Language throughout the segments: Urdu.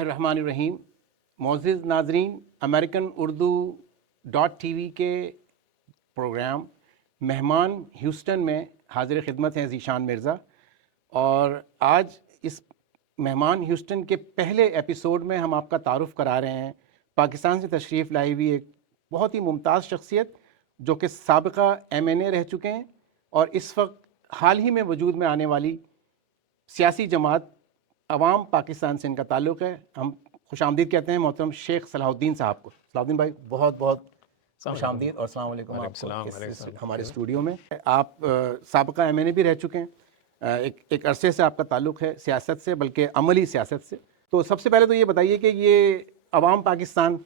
الرحمن الرحیم۔ معزز ناظرین، امریکن اردو .tv کے پروگرام مہمان ہیوسٹن میں حاضر خدمت ہیں ذیشان مرزا، اور آج اس مہمان ہیوسٹن کے پہلے ایپیسوڈ میں ہم آپ کا تعارف کرا رہے ہیں پاکستان سے تشریف لائی ہوئی ایک بہت ہی ممتاز شخصیت جو کہ سابقہ MNA رہ چکے ہیں اور اس وقت حال ہی میں وجود میں آنے والی سیاسی جماعت عوام پاکستان سے ان کا تعلق ہے۔ ہم خوش آمدید کہتے ہیں محترم شیخ صلاح الدین صاحب کو۔ صلاح الدین بھائی بہت بہت خوش آمدید اور السلام علیکم آپ کو ہمارے اسٹوڈیو میں۔ آپ سابقہ MNA بھی رہ چکے ہیں، ایک عرصے سے آپ کا تعلق ہے سیاست سے، بلکہ عملی سیاست سے۔ تو سب سے پہلے تو یہ بتائیے کہ یہ عوام پاکستان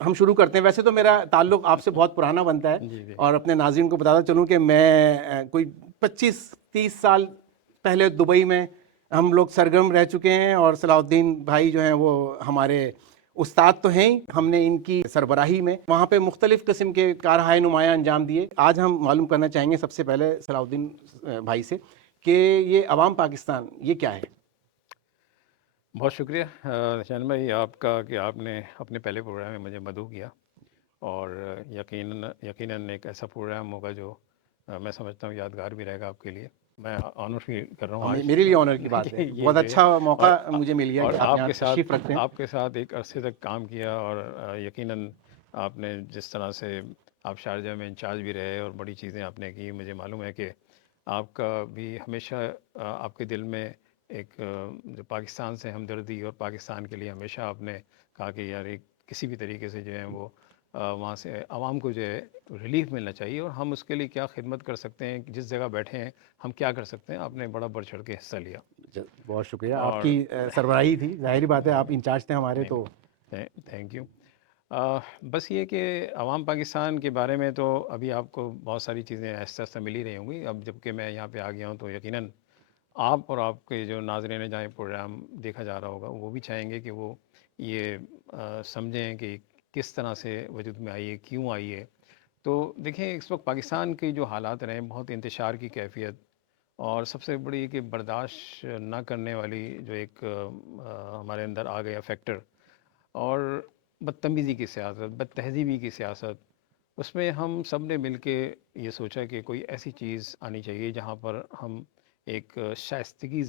ہم شروع کرتے ہیں۔ ویسے تو میرا تعلق آپ سے بہت پرانا بنتا ہے، اور اپنے ناظرین کو بتاتا چلوں کہ میں کوئی 25-30 سال پہلے دبئی میں ہم لوگ سرگرم رہ چکے ہیں، اور صلاح الدین بھائی جو ہیں وہ ہمارے استاد تو ہیں ہی، ہم نے ان کی سربراہی میں وہاں پہ مختلف قسم کے کارہائے نمایاں انجام دیے۔ آج ہم معلوم کرنا چاہیں گے سب سے پہلے صلاح الدین بھائی سے کہ یہ عوام پاکستان یہ کیا ہے؟ بہت شکریہ شان بھائی آپ کا کہ آپ نے اپنے پہلے پروگرام میں مجھے مدعو کیا، اور یقیناً ایک ایسا پروگرام ہوگا جو میں سمجھتا ہوں یادگار بھی رہے گا آپ کے لیے۔ میں آنر فیل کر رہا ہوں آج، میرے لیے آنر کی بات ہے، بہت اچھا موقع مجھے مل گیا اور کہ آپ یہاں تشریف رکھتے ہیں۔ آپ کے ساتھ ایک عرصے تک کام کیا، اور یقیناً آپ نے جس طرح سے آپ شارجہ میں انچارج بھی رہے اور بڑی چیزیں آپ نے کی، مجھے معلوم ہے کہ آپ کا بھی ہمیشہ آپ کے دل میں ایک جو پاکستان سے ہمدردی، اور پاکستان کے لیے ہمیشہ آپ نے کہا کہ یار ایک کسی بھی طریقے سے جو ہے وہ وہاں سے عوام کو جو ہے ریلیف ملنا چاہیے، اور ہم اس کے لیے کیا خدمت کر سکتے ہیں، جس جگہ بیٹھے ہیں ہم کیا کر سکتے ہیں۔ آپ نے بڑا بڑھ چڑھ کے حصہ لیا۔ بہت شکریہ، آپ کی سربراہی تھی، ظاہری بات ہے آپ انچارج تھے ہمارے تو۔ Thank you. بس یہ کہ عوام پاکستان کے بارے میں تو ابھی آپ کو بہت ساری چیزیں آہستہ آہستہ مل ہی رہی ہوں گی۔ اب جب کہ میں یہاں پہ آ گیا ہوں تو یقیناً آپ اور آپ کے جو ناظرین جہاں پروگرام دیکھا جا رہا ہوگا وہ بھی چاہیں گے کہ وہ یہ سمجھیں کہ کس طرح سے وجود میں آئی ہے، کیوں آئی ہے۔ تو دیکھیں اس وقت پاکستان کے جو حالات رہے ہیں، بہت انتشار کی کیفیت، اور سب سے بڑی کہ برداشت نہ کرنے والی جو ایک ہمارے اندر آ گیا فیکٹر، اور بدتمیزی کی سیاست، بد تہذیبی کی سیاست، اس میں ہم سب نے مل کے یہ سوچا کہ کوئی ایسی چیز آنی چاہیے جہاں پر ہم ایک شائستگی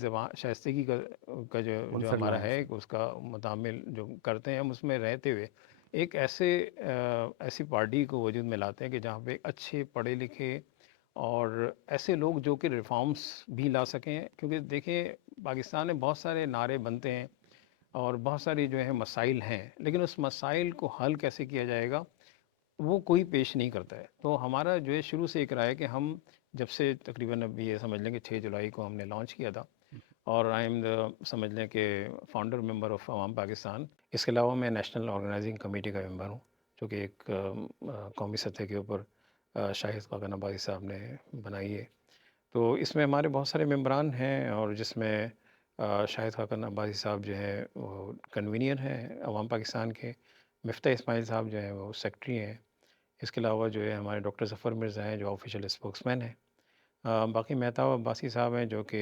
کا جو ہمارا ہے اس کا متعامل جو کرتے ہیں ہم، اس میں رہتے ہوئے ایک ایسی پارٹی کو وجود میں لاتے ہیں کہ جہاں پہ اچھے پڑھے لکھے اور ایسے لوگ جو کہ ریفارمز بھی لا سکیں۔ کیونکہ دیکھیں پاکستان میں بہت سارے نعرے بنتے ہیں اور بہت ساری جو ہے مسائل ہیں، لیکن اس مسائل کو حل کیسے کیا جائے گا وہ کوئی پیش نہیں کرتا ہے۔ تو ہمارا جو ہے شروع سے ایک رائے کہ ہم جب سے تقریباً اب یہ سمجھ لیں کہ 6 جولائی کو ہم نے لانچ کیا تھا، اور آئی ایم سمجھ لیں کہ فاؤنڈر ممبر آف عوام پاکستان۔ اس کے علاوہ میں نیشنل آرگنائزنگ کمیٹی کا ممبر ہوں، جو کہ ایک قومی سطح کے اوپر شاہد خاقان عباسی صاحب نے بنائی ہے۔ تو اس میں ہمارے بہت سارے ممبران ہیں، اور جس میں شاہد خاقان عباسی صاحب جو ہیں وہ کنوینئر ہیں عوام پاکستان کے، مفتاح اسماعیل صاحب جو ہیں وہ سیکٹری ہیں، اس کے علاوہ جو ہے ہمارے ڈاکٹر ظفر مرزا ہیں جو آفیشیل اسپوکس مین ہیں، باقی مہتاب عباسی صاحب ہیں جو کہ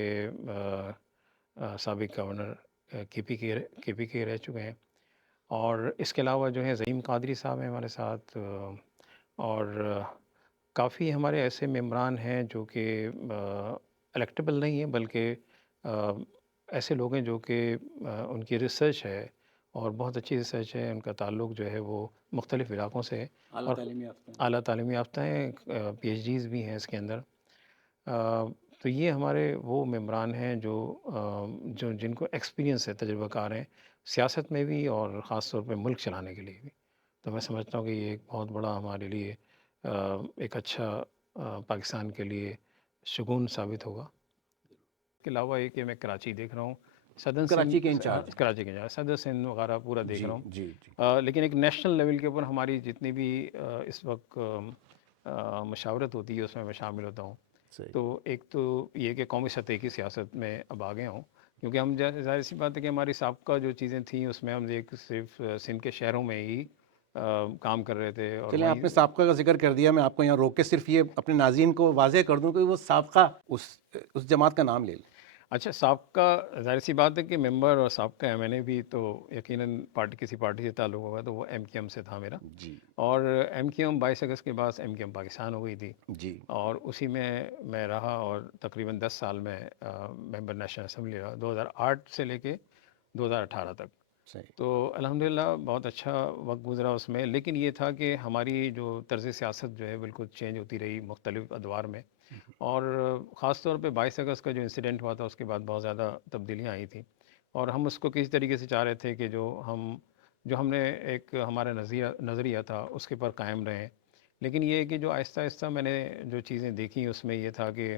سابق گورنر کے پی کے رہ چکے ہیں، اور اس کے علاوہ جو ہے زعیم قادری صاحب ہیں ہمارے ساتھ، اور کافی ہمارے ایسے ممبران ہیں جو کہ الیکٹیبل نہیں ہیں، بلکہ ایسے لوگ ہیں جو کہ ان کی ریسرچ ہے اور بہت اچھی ریسرچ ہے، ان کا تعلق جو ہے وہ مختلف علاقوں سے، اعلیٰ تعلیمی یافتہ ہیں، اعلیٰ تعلیمی یافتہ ہیں، PhDs بھی ہیں اس کے اندر۔ تو یہ ہمارے وہ ممبران ہیں جو جن کو ایکسپیرینس ہے، تجربہ کار ہیں سیاست میں بھی اور خاص طور پہ ملک چلانے کے لیے بھی۔ تو میں سمجھتا ہوں کہ یہ ایک بہت بڑا ہمارے لیے ایک اچھا پاکستان کے لیے شگون ثابت ہوگا۔ اس کے علاوہ یہ کہ میں کراچی دیکھ رہا ہوں، کراچی کے انچارج، کراچی کے انچارج، صدر سندھ وغیرہ پورا دیکھ رہا ہوں۔ جی لیکن ایک نیشنل لیول کے اوپر ہماری جتنی بھی اس وقت مشاورت ہوتی ہے اس میں شامل ہوتا ہوں۔ تو ایک تو یہ کہ قومی سطح کی سیاست میں اب آ گیا ہوں، کیونکہ ہم ظاہر سی بات ہے کہ ہماری سابقہ جو چیزیں تھیں اس میں ہم ایک صرف سندھ کے شہروں میں ہی کام کر رہے تھے۔ اور چلیں آپ نے سابقہ کا ذکر کر دیا، میں آپ کو یہاں روک کے صرف یہ اپنے ناظرین کو واضح کر دوں کہ وہ سابقہ اس جماعت کا نام لے لیں۔ اچھا، سابقہ ظاہر سی بات ہے کہ ممبر اور سابقہ ایم این اے بھی تو یقیناً کسی پارٹی سے تعلق ہوگا، تو وہ ایم کیو ایم سے تھا میرا، جی اور ایم کیو ایم 22 اگست کے بعد ایم کیو ایم پاکستان ہو گئی تھی، جی اور اسی میں رہا، اور تقریباً 10 سال میں ممبر نیشنل اسمبلی رہا، 2008 سے لے کے 2018 تک. صحیح. تو الحمدللہ بہت اچھا وقت گزرا اس میں، لیکن یہ تھا کہ ہماری جو طرز سیاست جو ہے بالکل چینج ہوتی رہی مختلف ادوار میں، اور خاص طور پہ 22 اگست کا جو انسیڈنٹ ہوا تھا اس کے بعد بہت زیادہ تبدیلیاں آئی تھیں، اور ہم اس کو کسی طریقے سے چاہ رہے تھے کہ جو ہم نے ایک ہمارا نظریہ تھا اس کے پر قائم رہیں. لیکن یہ ہے کہ جو آہستہ آہستہ میں نے جو چیزیں دیکھی اس میں یہ تھا کہ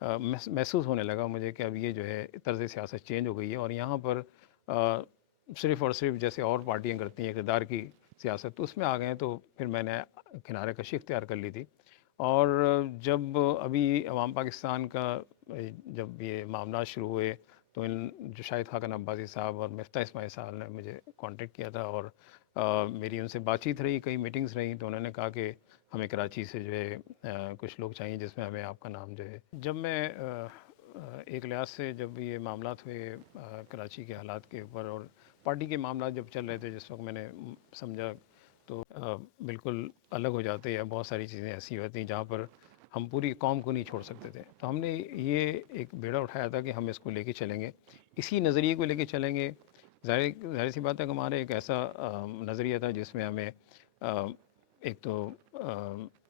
محسوس ہونے لگا مجھے کہ اب یہ جو ہے طرز سیاست چینج ہو گئی ہے، اور یہاں پر صرف اور صرف جیسے اور پارٹیاں کرتی ہیں اقتدار کی سیاست، تو اس میں آ گئے ہیں. تو پھر میں نے کنارے کشی اختیار کر لی تھی، اور جب ابھی عوام پاکستان کا جب یہ معاملات شروع ہوئے تو جو شاہد خاقان عباسی صاحب اور مفتاح اسماعیل صاحب نے مجھے کانٹیکٹ کیا تھا، اور میری ان سے بات چیت رہی، کئی میٹنگز رہیں، تو انہوں نے کہا کہ ہمیں کراچی سے جو ہے کچھ لوگ چاہیے جس میں ہمیں آپ کا نام جو ہے. جب میں ایک لحاظ سے جب یہ معاملات ہوئے کراچی کے حالات کے اوپر اور پارٹی کے معاملات جب چل رہے تھے، جس وقت میں نے سمجھا تو بالکل الگ ہو جاتے ہیں، بہت ساری چیزیں ایسی ہوتی ہیں جہاں پر ہم پوری قوم کو نہیں چھوڑ سکتے تھے. تو ہم نے یہ ایک بیڑا اٹھایا تھا کہ ہم اس کو لے کے چلیں گے، اسی نظریے کو لے کے چلیں گے. ظاہر سی بات ہے کہ ہمارا ایک ایسا نظریہ تھا جس میں ہمیں ایک تو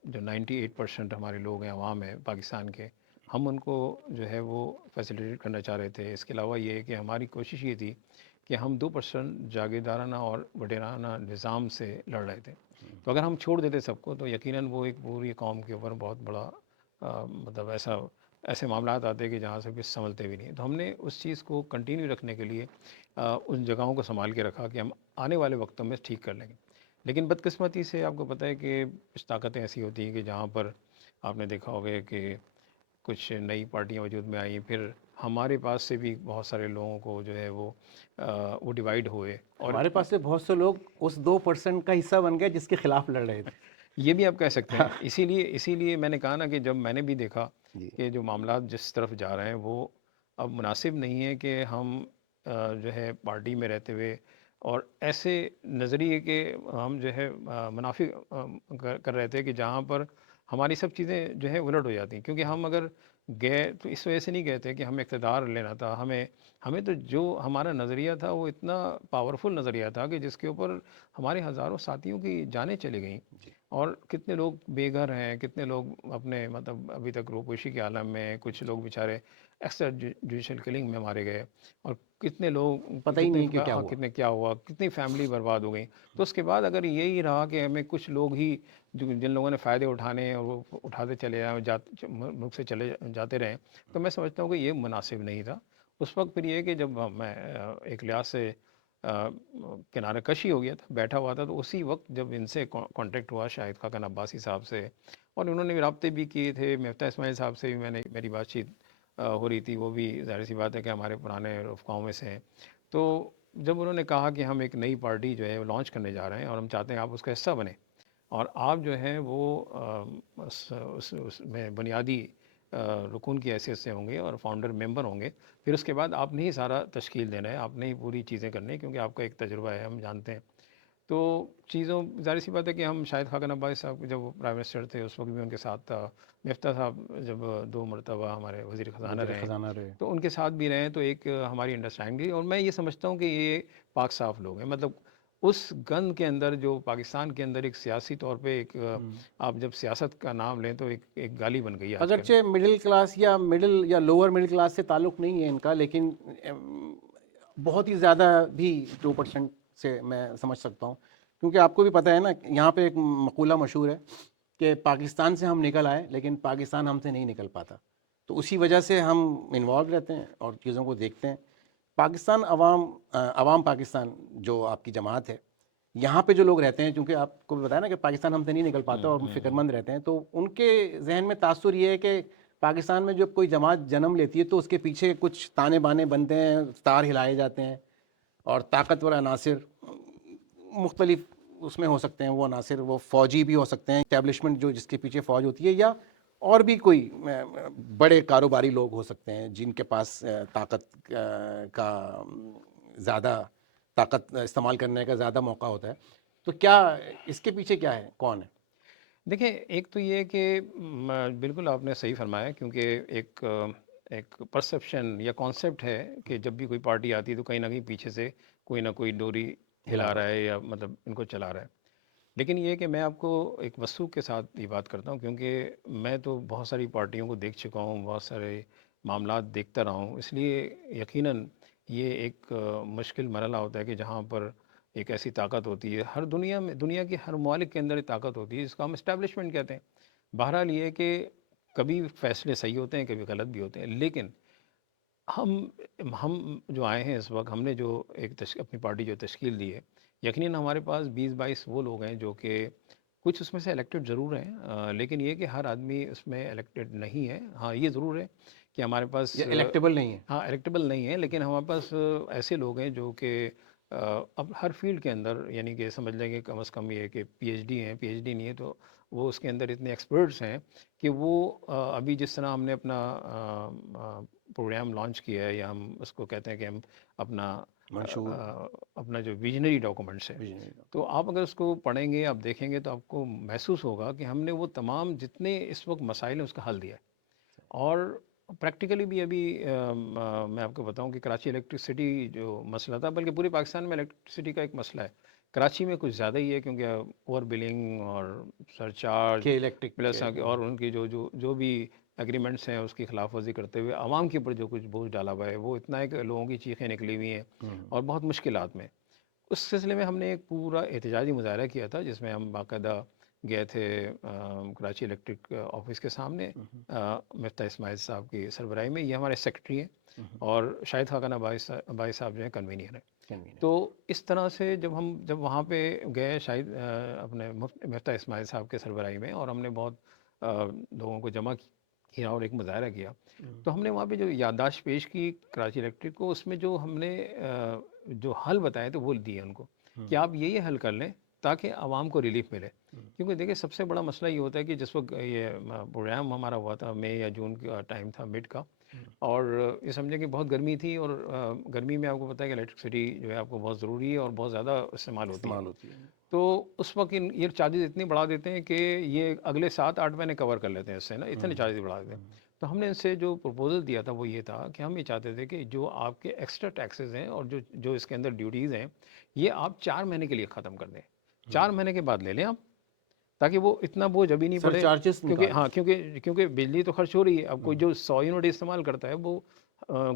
جو 98% ہمارے لوگ ہیں، عوام ہیں پاکستان کے، ہم ان کو جو ہے وہ فیسیلیٹیٹ کرنا چاہ رہے تھے. اس کے علاوہ یہ ہے کہ ہماری کوشش یہ تھی کہ ہم 2% جاگیردارانہ اور وڈیرانہ نظام سے لڑ رہے تھے. تو اگر ہم چھوڑ دیتے سب کو تو یقیناً وہ ایک پوری قوم کے اوپر بہت بڑا مطلب ایسے معاملات آتے کہ جہاں سے کچھ سنبھلتے بھی نہیں. تو ہم نے اس چیز کو کنٹینیو رکھنے کے لیے ان جگہوں کو سنبھال کے رکھا کہ ہم آنے والے وقتوں میں ٹھیک کر لیں گے. لیکن بدقسمتی سے آپ کو پتہ ہے کہ کچھ طاقتیں ایسی ہوتی ہیں کہ جہاں پر آپ نے دیکھا ہوگا کہ کچھ نئی پارٹیاں وجود میں آئیں، پھر ہمارے پاس سے بھی بہت سارے لوگوں کو جو ہے وہ ڈیوائیڈ ہوئے، اور ہمارے پاس سے بہت سے لوگ اس 2% کا حصہ بن گئے جس کے خلاف لڑ رہے تھے. یہ بھی آپ کہہ سکتے ہیں. اسی لیے میں نے کہا نا کہ جب میں نے بھی دیکھا جی کہ جو معاملات جس طرف جا رہے ہیں وہ اب مناسب نہیں ہے کہ ہم جو ہے پارٹی میں رہتے ہوئے اور ایسے نظریے کے ہم جو ہے منافی کر رہے تھے کہ جہاں پر ہماری سب چیزیں جو ہے الٹ ہو جاتی ہیں. کیونکہ ہم اگر گئے تو اس وجہ سے نہیں گئے تھے کہ ہمیں اقتدار لینا تھا، ہمیں تو جو ہمارا نظریہ تھا وہ اتنا پاورفل نظریہ تھا کہ جس کے اوپر ہمارے ہزاروں ساتھیوں کی جانیں چلی گئیں، جی اور کتنے لوگ بے گھر ہیں، کتنے لوگ اپنے مطلب ابھی تک روپوشی کے عالم میں ہیں، کچھ لوگ بیچارے ایکسٹرا جوڈیشل کلنگ میں مارے گئے، اور کتنے لوگ پتہ ہی نہیں کہ کیا ہوا. کیا ہوا، کتنی فیملی برباد ہو گئی. تو اس کے بعد اگر یہی رہا کہ ہمیں کچھ لوگ ہی جن لوگوں نے فائدے اٹھانے اور وہ اٹھاتے چلے جائیں، ملک سے چلے جاتے رہیں، تو میں سمجھتا ہوں کہ یہ مناسب نہیں تھا. اس وقت پھر یہ کہ جب میں ایک لحاظ سے کنارہ کشی ہو گیا تھا، بیٹھا ہوا تھا، تو اسی وقت جب ان سے کانٹیکٹ ہوا شاہد خاقان عباسی صاحب سے، اور انہوں نے رابطے بھی کیے تھے، مفتاح اسماعیل صاحب سے بھی میری بات چیت ہو رہی تھی، وہ بھی ظاہر سی بات ہے کہ ہمارے پرانے رفقاؤں میں سے ہیں. تو جب انہوں نے کہا کہ ہم ایک نئی پارٹی جو ہے وہ لانچ کرنے جا رہے ہیں اور ہم چاہتے ہیں آپ اس کا حصہ بنیں، اور آپ جو ہیں وہ اس میں بنیادی رکن کی حیثیت سے ہوں گے اور فاؤنڈر ممبر ہوں گے، پھر اس کے بعد آپ نے ہی سارا تشکیل دینا ہے، آپ نے ہی پوری چیزیں کرنی ہے، کیونکہ آپ کا ایک تجربہ ہے، ہم جانتے ہیں. تو چیزوں ظاہر سی بات ہے کہ ہم شاہد خاقان عباسی صاحب جب وہ پرائم منسٹر تھے اس وقت بھی ان کے ساتھ تھا، مفتاح صاحب جب 2 مرتبہ ہمارے وزیر خزانہ وزیر رہے خزانہ رہے. تو ان کے ساتھ بھی رہے، تو ایک ہماری انڈرسٹینڈنگ. اور میں یہ سمجھتا ہوں کہ یہ پاک صاف لوگ ہیں، مطلب اس گند کے اندر جو پاکستان کے اندر ایک سیاسی طور پہ ایک آپ جب سیاست کا نام لیں تو ایک گالی بن گئی ہے آج کل. اگرچہ مڈل کلاس یا لوور مڈل کلاس سے تعلق نہیں ہے ان کا، لیکن بہت ہی زیادہ بھی 2% سے میں سمجھ سکتا ہوں. کیونکہ آپ کو بھی پتہ ہے نا، یہاں پہ ایک مقولہ مشہور ہے کہ پاکستان سے ہم نکل آئے لیکن پاکستان ہم سے نہیں نکل پاتا. تو اسی وجہ سے ہم انوالو رہتے ہیں اور چیزوں کو دیکھتے ہیں. پاکستان عوام پاکستان جو آپ کی جماعت ہے، یہاں پہ جو لوگ رہتے ہیں، چونکہ آپ کو بھی بتایا نا کہ پاکستان ہم سے نہیں نکل پاتا اور فکر مند رہتے ہیں، تو ان کے ذہن میں تاثر یہ ہے کہ پاکستان میں جب کوئی جماعت جنم لیتی ہے تو اس کے پیچھے کچھ تانے بانے بنتے ہیں، تار ہلائے جاتے ہیں، اور طاقتور عناصر مختلف اس میں ہو سکتے ہیں. وہ عناصر وہ فوجی بھی ہو سکتے ہیں، اسٹیبلشمنٹ جو جس کے پیچھے فوج ہوتی ہے، یا اور بھی کوئی بڑے کاروباری لوگ ہو سکتے ہیں جن کے پاس طاقت کا زیادہ طاقت استعمال کرنے کا زیادہ موقع ہوتا ہے. تو کیا اس کے پیچھے کیا ہے, کون ہے؟ دیکھیں ایک تو یہ کہ بالکل آپ نے صحیح فرمایا، کیونکہ ایک پرسیپشن یا کانسیپٹ ہے کہ جب بھی کوئی پارٹی آتی ہے تو کہیں نہ کہیں پیچھے سے کوئی نہ کوئی ڈوری ہلا رہا ہے یا مطلب ان کو چلا رہا ہے. لیکن یہ کہ میں آپ کو ایک وثوق کے ساتھ یہ بات کرتا ہوں، کیونکہ میں تو بہت ساری پارٹیوں کو دیکھ چکا ہوں، بہت سارے معاملات دیکھتا رہا ہوں، اس لیے یقیناً یہ ایک مشکل مرحلہ ہوتا ہے کہ جہاں پر ایک ایسی طاقت ہوتی ہے، ہر دنیا کی ہر ممالک کے اندر ایک طاقت ہوتی ہے جس کو ہم اسٹیبلشمنٹ کہتے ہیں. بہرحال یہ کہ کبھی فیصلے صحیح ہوتے ہیں، کبھی غلط بھی ہوتے ہیں، لیکن ہم جو آئے ہیں اس وقت، ہم نے جو اپنی پارٹی جو تشکیل دی ہے، یقیناً ہمارے پاس 20-22 وہ لوگ ہیں جو کہ کچھ اس میں سے الیکٹڈ ضرور ہیں، لیکن یہ کہ ہر آدمی اس میں الیکٹڈ نہیں ہے. ہاں یہ ضرور ہے کہ ہمارے پاس یہ الیکٹیبل نہیں ہے. ہاں الیکٹیبل نہیں ہے، لیکن ہمارے پاس ایسے لوگ ہیں جو کہ اب ہر فیلڈ کے اندر، یعنی کہ سمجھ لیں کہ کم از کم یہ کہ پی ایچ ڈی ہیں، پی ایچ ڈی نہیں ہے تو وہ اس کے اندر اتنے ایکسپرٹس ہیں کہ وہ ابھی جس طرح ہم نے اپنا پروگرام لانچ کیا ہے، یا ہم اس کو کہتے ہیں کہ ہم منشور اپنا جو ویژنری ڈاکومنٹس ہے، تو آپ اگر اس کو پڑھیں گے، آپ دیکھیں گے تو آپ کو محسوس ہوگا کہ ہم نے وہ تمام جتنے اس وقت مسائل ہیں اس کا حل دیا ہے. اور پریکٹیکلی بھی ابھی میں آپ کو بتاؤں کہ کراچی الیکٹرسٹی جو مسئلہ تھا، بلکہ پورے پاکستان میں الیکٹرسٹی کا ایک مسئلہ ہے، کراچی میں کچھ زیادہ ہی ہے کیونکہ اوور بلنگ اور سر چارج کہ الیکٹرک پلس اور ان کی جو بھی ایگریمنٹس ہیں اس کی خلاف ورزی کرتے ہوئے عوام کے اوپر جو کچھ بوجھ ڈالا ہوا ہے، وہ اتنا ہے کہ لوگوں کی چیخیں نکلی ہوئی ہیں اور بہت مشکلات میں. اس سلسلے میں ہم نے ایک پورا احتجاجی مظاہرہ کیا تھا جس میں ہم باقاعدہ گئے تھے کراچی الیکٹرک آفس کے سامنے مفتاح اسماعیل صاحب کی سربراہی میں. یہ ہمارے سیکرٹری ہیں اور شاہد خاقان ابائی صاحب جو ہیں کنوینئر ہیں. تو اس طرح سے جب وہاں پہ گئے شاہد اپنے مفتاح اسماعیل صاحب کے سربراہی میں، اور ہم نے بہت لوگوں کو جمع کیا اور ایک مظاہرہ کیا، تو ہم نے وہاں پہ جو یادداشت پیش کی کراچی الیکٹرک کو، اس میں جو ہم نے جو حل بتائے تو وہ دیے ان کو کہ آپ یہ حل کر لیں تاکہ عوام کو ریلیف ملے. کیونکہ دیکھیں سب سے بڑا مسئلہ یہ ہوتا ہے کہ جس وقت یہ پروگرام ہمارا ہوا تھا مئی یا جون کا ٹائم تھا مڈ کا، اور یہ سمجھیں کہ بہت گرمی تھی، اور گرمی میں آپ کو پتہ ہے کہ الیکٹرسٹی جو ہے آپ کو بہت ضروری ہے اور بہت زیادہ استعمال ہوتی ہے. تو اس وقت یہ چارجز اتنے بڑھا دیتے ہیں کہ یہ اگلے 7-8 مہینے کور کر لیتے ہیں اس سے نا، اتنے چارجز بڑھا دیتے ہیں. تو ہم نے ان سے جو پروپوزل دیا تھا وہ یہ تھا کہ ہم یہ چاہتے تھے کہ جو آپ کے ایکسٹرا ٹیکسز ہیں اور جو اس کے اندر ڈیوٹیز ہیں، یہ آپ 4 مہینے کے لیے ختم کر دیں. 4 مہینے کے بعد لے لیں آپ، تاکہ وہ اتنا بوجھ ابھی نہیں پڑے. کیونکہ بجلی تو خرچ ہو رہی ہے. اب کوئی جو 100 یونٹ استعمال کرتا ہے وہ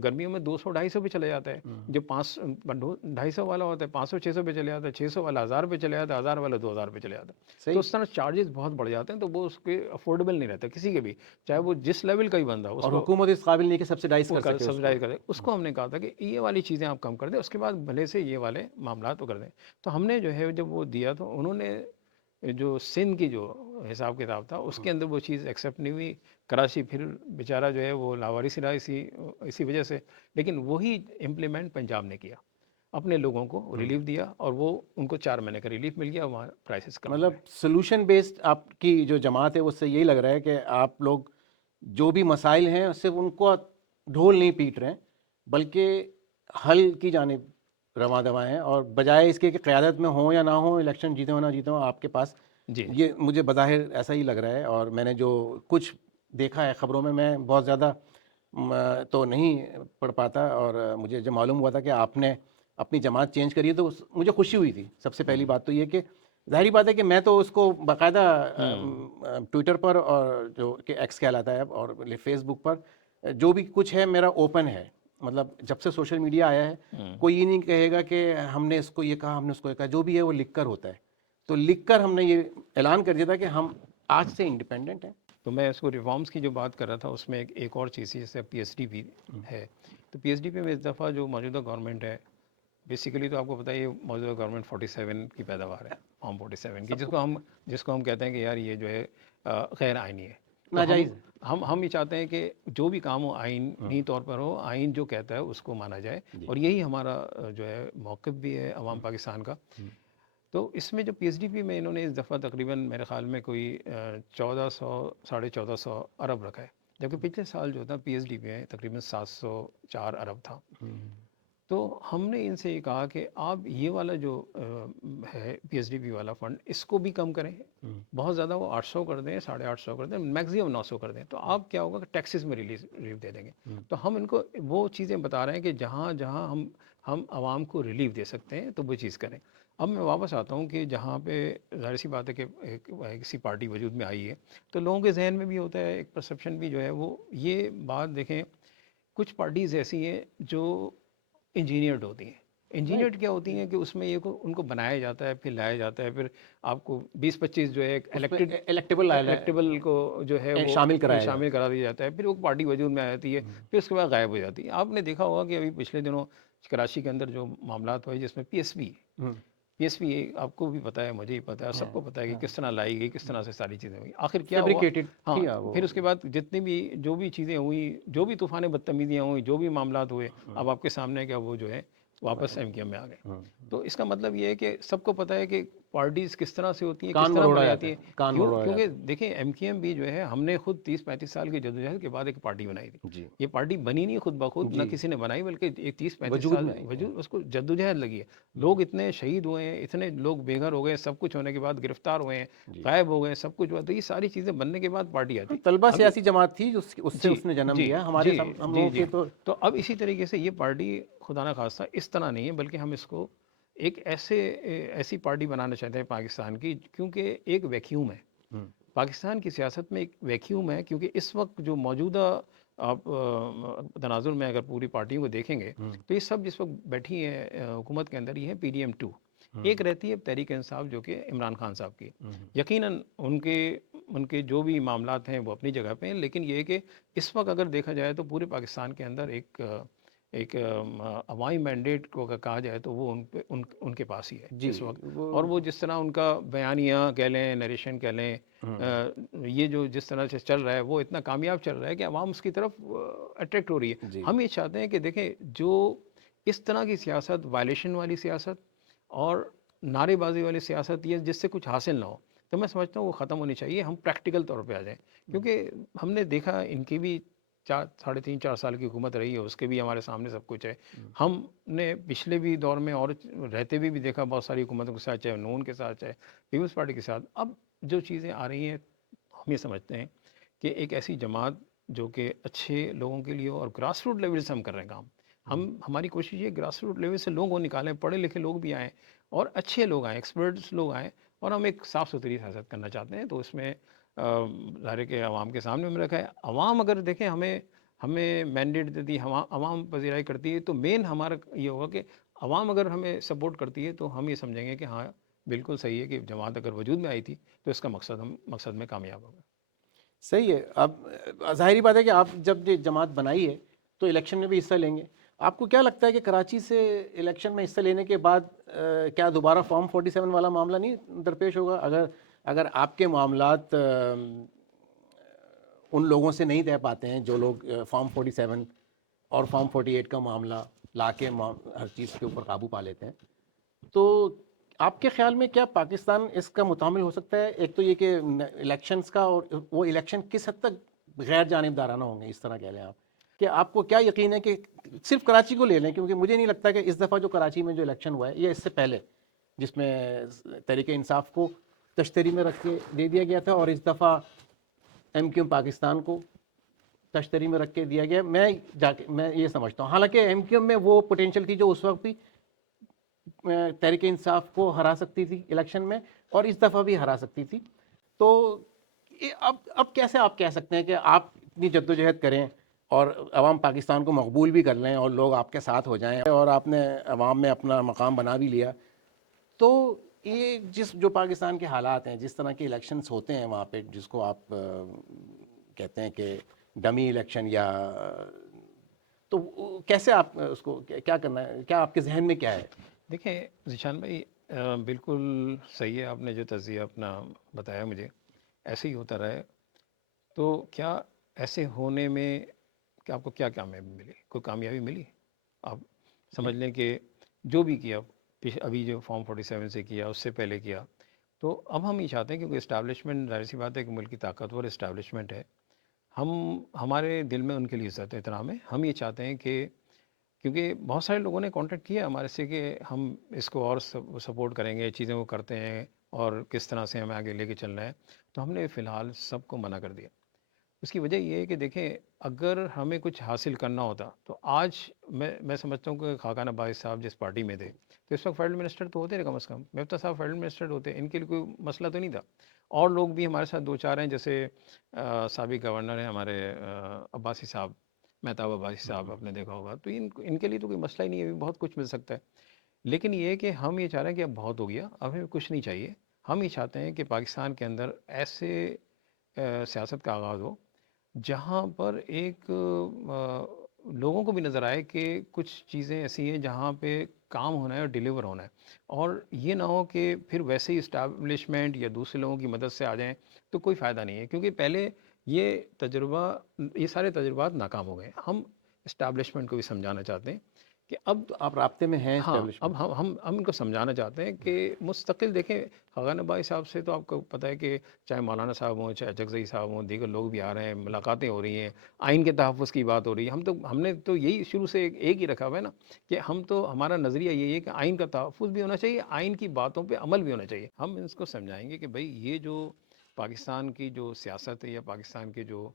گرمیوں میں 200-250 پہ چلے جاتا ہے، جو 250 والا ہوتا ہے 500-600 پہ چلے جاتا ہے، 600 والا 1000 پہ چلے جاتا ہے، 1000 والا 2000 پہ چلے جاتا ہے. تو اس طرح چارجز بہت بڑھ جاتے ہیں، تو وہ اس کے افورڈیبل نہیں رہتا کسی کے بھی، چاہے وہ جس لیول کا ہی بندہ ہو. اور حکومت اس قابل نہیں کہ سبسیڈائز کر سکے سبسیڈائز کرے. اس کو ہم نے کہا تھا کہ یہ والی چیزیں آپ کم کر دیں، اس کے بعد بھلے سے یہ والے معاملات کر دیں. تو ہم نے جو ہے جب وہ دیا تو انہوں نے جو سندھ کی جو حساب کتاب تھا اس کے اندر وہ چیز ایکسیپٹ نہیں ہوئی. کراچی پھر بیچارہ جو ہے وہ لاوارث رہا اسی وجہ سے. لیکن وہی امپلیمنٹ پنجاب نے کیا، اپنے لوگوں کو ریلیف دیا، اور وہ ان کو 4 مہینے کا ریلیف مل گیا، وہاں پرائسز کم. مطلب سولوشن بیسڈ آپ کی جو جماعت ہے اس سے یہی لگ رہا ہے کہ آپ لوگ جو بھی مسائل ہیں صرف ان کو ڈھول نہیں پیٹ رہے ہیں بلکہ حل کی جانب رواں دواں ہیں، اور بجائے اس کے کہ قیادت میں ہوں یا نہ ہوں، الیکشن جیتے ہو نہ جیتے ہوں، آپ کے پاس یہ مجھے بظاہر ایسا ہی لگ رہا ہے. اور میں نے جو کچھ دیکھا ہے خبروں میں بہت زیادہ تو نہیں پڑھ پاتا، اور مجھے جب معلوم ہوا تھا کہ آپ نے اپنی جماعت چینج کری ہے تو مجھے خوشی ہوئی تھی. سب سے پہلی بات تو یہ کہ ظاہری بات ہے کہ میں تو اس کو باقاعدہ ٹویٹر پر اور جو کہ ایکس کہلاتا ہے اور فیس بک پر جو بھی کچھ ہے میرا اوپن ہے. مطلب جب سے سوشل میڈیا آیا ہے کوئی یہ نہیں کہے گا کہ ہم نے اس کو یہ کہا، ہم نے اس کو یہ کہا. جو بھی ہے وہ لکھ کر ہوتا ہے. تو لکھ کر ہم نے یہ اعلان کر دیا تھا کہ ہم آج سے انڈیپینڈنٹ ہیں. تو میں اس کو ریفارمز کی جو بات کر رہا تھا اس میں ایک اور چیز تھی، جیسے پی ایس ڈی بھی ہے. تو پی ایس ڈی پہ میں اس دفعہ جو موجودہ گورنمنٹ ہے، بیسیکلی تو آپ کو پتہ ہے یہ موجودہ گورنمنٹ 47 کی پیداوار ہے، فارم 47 کی، جس کو ہم کہتے ہیں کہ یار یہ جو ہے غیر آئینی ہے. ناجائز. ہم یہ چاہتے ہیں کہ جو بھی کام ہو آئینی طور پر ہو، آئین جو کہتا ہے اس کو مانا جائے، اور یہی ہمارا جو ہے موقف بھی ہے عوام پاکستان کا. تو اس میں جو پی ایس ڈی پی میں انہوں نے اس دفعہ تقریباً میرے خیال میں کوئی 1400 1450 ارب رکھا ہے، جبکہ پچھلے سال جو تھا پی ایس ڈی پی میں تقریباً 704 ارب تھا۔ تو ہم نے ان سے یہ کہا کہ آپ یہ والا جو ہے پی ایس ڈی پی والا فنڈ، اس کو بھی کم کریں، بہت زیادہ وہ 800 کر دیں، 850 کر دیں، میکسیمم 900 کر دیں، تو آپ کیا ہوگا کہ ٹیکسز میں ریلیف دے دیں گے۔ تو ہم ان کو وہ چیزیں بتا رہے ہیں کہ جہاں جہاں ہم عوام کو ریلیف دے سکتے ہیں تو وہ چیز کریں۔ اب میں واپس آتا ہوں کہ جہاں پہ ظاہر سی بات ہے کہ کسی پارٹی وجود میں آئی ہے تو لوگوں کے ذہن میں بھی ہوتا ہے ایک پرسیپشن بھی جو ہے وہ یہ بات دیکھیں، کچھ پارٹیز ایسی ہیں جو انجینئرڈ ہوتی ہیں۔ انجینئرڈ کیا ہوتی ہیں کہ اس میں یہ ان کو بنایا جاتا ہے، پھر لایا جاتا ہے، پھر آپ کو 20-25 جو ہے الیکٹیبل کو جو ہے وہ شامل کرا دیا جاتا ہے، پھر وہ پارٹی وجود میں آ جاتی ہے، پھر اس کے بعد غائب ہو جاتی ہے۔ آپ نے دیکھا ہوگا کہ ابھی پچھلے دنوں کراچی کے اندر جو معاملات ہوئے جس میں پی ایس پی آپ کو بھی پتہ ہے، مجھے بھی پتہ ہے، سب کو پتہ ہے کہ کس طرح لائی گئی، کس طرح سے ساری چیزیں ہوئی، آخر کیا ہوا۔ ہاں، پھر اس کے بعد جتنی بھی جو بھی چیزیں ہوئی، جو بھی طوفان بدتمیزیاں ہوئیں، جو بھی معاملات ہوئے، اب آپ کے سامنے کیا وہ جو ہے واپس ایم کیو ایم میں آ گئے۔ تو اس کا مطلب یہ ہے کہ سب کو پتہ ہے کہ پارٹیز کس طرح سے ہوتی ہیں، کس طرح بنائی جاتی ہیں، کیونکہ دیکھیں ایم کیو ایم بھی جو ہے ہم نے خود 30-35 سال کی جدوجہد کے بعد ایک پارٹی بنائی تھی۔ یہ پارٹی بنی نہیں خود بخود، نہ کسی نے بنائی، بلکہ ایک 30-35 سال وجود اس کو جدوجہد لگی ہے۔ لوگ اتنے شہید ہوئے ہیں، اتنے لوگ بے گھر ہو گئے، سب کچھ ہونے کے بعد گرفتار ہوئے ہیں، غائب ہو گئے، سب کچھ ہوا، تو یہ ساری چیزیں بننے کے بعد پارٹی آتی ہے۔ طلبہ سیاسی جماعت تھی اس سے اس نے جنم لیا ہمارے ہم لوگوں کے۔ تو اب اسی طریقے سے یہ پارٹی خدا نہ خواستہ اس طرح نہیں ہے، بلکہ ہم اس کو ایک ایسی پارٹی بنانا چاہتے ہیں پاکستان کی، کیونکہ ایک ویکیوم ہے پاکستان کی سیاست میں، ایک ویکیوم ہے، کیونکہ اس وقت جو موجودہ آپ تناظر میں اگر پوری پارٹیوں کو دیکھیں گے تو یہ سب جس وقت بیٹھی ہے حکومت کے اندر، یہ ہے پی ڈی ایم 2، ایک رہتی ہے تحریک انصاف جو کہ عمران خان صاحب کی، یقیناً ان کے جو بھی معاملات ہیں وہ اپنی جگہ پہ ہیں، لیکن یہ ہے کہ اس وقت اگر دیکھا جائے تو پورے پاکستان کے اندر ایک عوامی مینڈیٹ کو اگر کہا جائے تو وہ ان کے پاس ہی ہے اس وقت، اور وہ جس طرح ان کا بیانیہ کہہ لیں، نریشن کہہ لیں، یہ جو جس طرح سے چل رہا ہے وہ اتنا کامیاب چل رہا ہے کہ عوام اس کی طرف اٹریکٹ ہو رہی ہے۔ ہم یہ چاہتے ہیں کہ دیکھیں جو اس طرح کی سیاست، وائلیشن والی سیاست اور نعرے بازی والی سیاست، یہ جس سے کچھ حاصل نہ ہو، تو میں سمجھتا ہوں وہ ختم ہونی چاہیے، ہم پریکٹیکل طور پہ آ جائیں، کیونکہ ہم نے دیکھا ان کی بھی 3.5-4 سال کی حکومت رہی ہے، اس کے بھی ہمارے سامنے سب کچھ ہے۔ ہم نے پچھلے بھی دور میں اور رہتے بھی دیکھا بہت ساری حکومتوں کے ساتھ، چاہے نون کے ساتھ، چاہے پیپلز پارٹی کے ساتھ۔ اب جو چیزیں آ رہی ہیں ہم یہ سمجھتے ہیں کہ ایک ایسی جماعت جو کہ اچھے لوگوں کے لیے اور گراس روٹ لیول سے ہم کر رہے ہیں کام، ہماری کوشش یہ گراس روٹ لیول سے لوگوں کو نکالیں، پڑھے لکھے لوگ بھی آئیں اور اچھے لوگ آئیں، ایکسپرٹس لوگ آئیں، اور ہم ایک صاف ستھری سیاست کرنا چاہتے ہیں۔ تو اس میں ظاہر ہے کہ عوام کے سامنے ہم رکھا ہے، عوام اگر دیکھیں ہمیں مینڈیٹ دیتی ہے، عوام پذیرائی کرتی ہے، تو مین ہمارا یہ ہوگا کہ عوام اگر ہمیں سپورٹ کرتی ہے تو ہم یہ سمجھیں گے کہ ہاں بالکل صحیح ہے کہ جماعت اگر وجود میں آئی تھی تو اس کا مقصد میں کامیاب ہوگا۔ صحیح ہے۔ اب ظاہری بات ہے کہ آپ جب یہ جماعت بنائی ہے تو الیکشن میں بھی حصہ لیں گے۔ آپ کو کیا لگتا ہے کہ کراچی سے الیکشن میں حصہ لینے کے بعد کیا دوبارہ فارم 47 والا معاملہ نہیں درپیش ہوگا؟ اگر آپ کے معاملات ان لوگوں سے نہیں طے پاتے ہیں جو لوگ فارم 47 اور فارم 48 کا معاملہ لا کے ہر چیز کے اوپر قابو پا لیتے ہیں، تو آپ کے خیال میں کیا پاکستان اس کا متحمل ہو سکتا ہے؟ ایک تو یہ کہ الیکشنز کا، اور وہ الیکشن کس حد تک غیر جانبدارانہ ہوں گے، اس طرح کہہ لیں آپ، کہ آپ کو کیا یقین ہے کہ صرف کراچی کو لے لیں، کیونکہ مجھے نہیں لگتا کہ اس دفعہ جو کراچی میں جو الیکشن ہوا ہے یا اس سے پہلے جس میں تحریک انصاف کو تشتری میں رکھ کے دے دیا گیا تھا اور اس دفعہ ایم کیو ایم پاکستان کو تشتری میں رکھ کے دیا گیا، میں یہ سمجھتا ہوں، حالانکہ ایم کیو ایم میں وہ پوٹینشیل تھی جو اس وقت بھی تحریک انصاف کو ہرا سکتی تھی الیکشن میں، اور اس دفعہ بھی ہرا سکتی تھی۔ تو اب کیسے آپ کہہ سکتے ہیں کہ آپ اتنی جدوجہد کریں اور عوام پاکستان کو مقبول بھی کر لیں اور لوگ آپ کے ساتھ ہو جائیں، اور آپ نے عوام میں اپنا مقام بنا بھی لیا، تو یہ جو پاکستان کے حالات ہیں، جس طرح کے الیکشنز ہوتے ہیں وہاں پہ، جس کو آپ کہتے ہیں کہ ڈمی الیکشن، یا تو کیسے آپ اس کو کیا کرنا ہے؟ کیا آپ کے ذہن میں کیا ہے؟ دیکھیں ذیشان بھائی، بالکل صحیح ہے، آپ نے جو تجزیہ اپنا بتایا مجھے ایسے ہی ہوتا رہے، تو کیا ایسے ہونے میں کہ آپ کو کیا کامیابی ملی؟ کوئی کامیابی ملی؟ آپ سمجھ لیں کہ جو بھی کیا ابھی جو فارم 47 سے کیا، اس سے پہلے کیا. تو اب ہم یہ چاہتے ہیں، کیونکہ اسٹیبلشمنٹ ظاہر سی بات ہے کہ ملک کی طاقتور اسٹیبلشمنٹ ہے، ہمارے دل میں ان کے لیے عزت احترام ہے. ہم یہ چاہتے ہیں کہ کیونکہ بہت سارے لوگوں نے کانٹیکٹ کیا ہمارے سے کہ ہم اس کو اور سپورٹ کریں گے، چیزوں کو کرتے ہیں اور کس طرح سے ہمیں آگے لے کے چلنا ہے. تو ہم نے فی الحال سب کو منع کر دیا. اس کی وجہ یہ ہے کہ دیکھیں، اگر ہمیں کچھ حاصل کرنا ہوتا تو آج میں سمجھتا ہوں کہ خاقان عباس صاحب جس پارٹی میں تھے تو اس وقت فیڈرل منسٹر تو ہوتے نا، کم از کم مفتہ صاحب فیڈرل منسٹر ہوتے، ان کے لیے کوئی مسئلہ تو نہیں تھا. اور لوگ بھی ہمارے ساتھ دو چار ہیں، جیسے سابق گورنر ہیں ہمارے عباسی صاحب، مہتاب عباسی صاحب، آپ نے دیکھا ہوگا. تو ان کے لیے تو کوئی مسئلہ ہی نہیں ہے، بہت کچھ مل سکتا ہے. لیکن یہ ہے کہ ہم یہ چاہ رہے ہیں کہ اب بہت ہو گیا، اب ہمیں کچھ نہیں چاہیے. ہم یہ چاہتے ہیں کہ پاکستان کے اندر ایسے سیاست کا آغاز ہو جہاں پر ایک لوگوں کو بھی نظر آئے کہ کچھ چیزیں ایسی ہیں جہاں پہ کام ہونا ہے اور ڈیلیور ہونا ہے، اور یہ نہ ہو کہ پھر ویسے ہی اسٹیبلشمنٹ یا دوسرے لوگوں کی مدد سے آ جائیں تو کوئی فائدہ نہیں ہے. کیونکہ پہلے یہ سارے تجربات ناکام ہو گئے. ہم اسٹیبلشمنٹ کو بھی سمجھانا چاہتے ہیں کہ اب تو آپ رابطے میں ہیں ہاں، اب اسٹیبلشمنٹ؟ ہم ان کو سمجھانا چاہتے ہیں کہ مستقل دیکھیں. خاقان عباسی صاحب سے تو آپ کو پتہ ہے کہ چاہے مولانا صاحب ہوں، چاہے اچکزئی صاحب ہوں، دیگر لوگ بھی آ رہے ہیں، ملاقاتیں ہو رہی ہیں، آئین کے تحفظ کی بات ہو رہی ہے. ہم نے تو یہی شروع سے ایک ہی رکھا ہوا ہے نا کہ ہمارا نظریہ یہی ہے کہ آئین کا تحفظ بھی ہونا چاہیے، آئین کی باتوں پہ عمل بھی ہونا چاہیے. ہم اس کو سمجھائیں گے کہ بھائی یہ جو پاکستان کی جو سیاست ہے یا پاکستان کے جو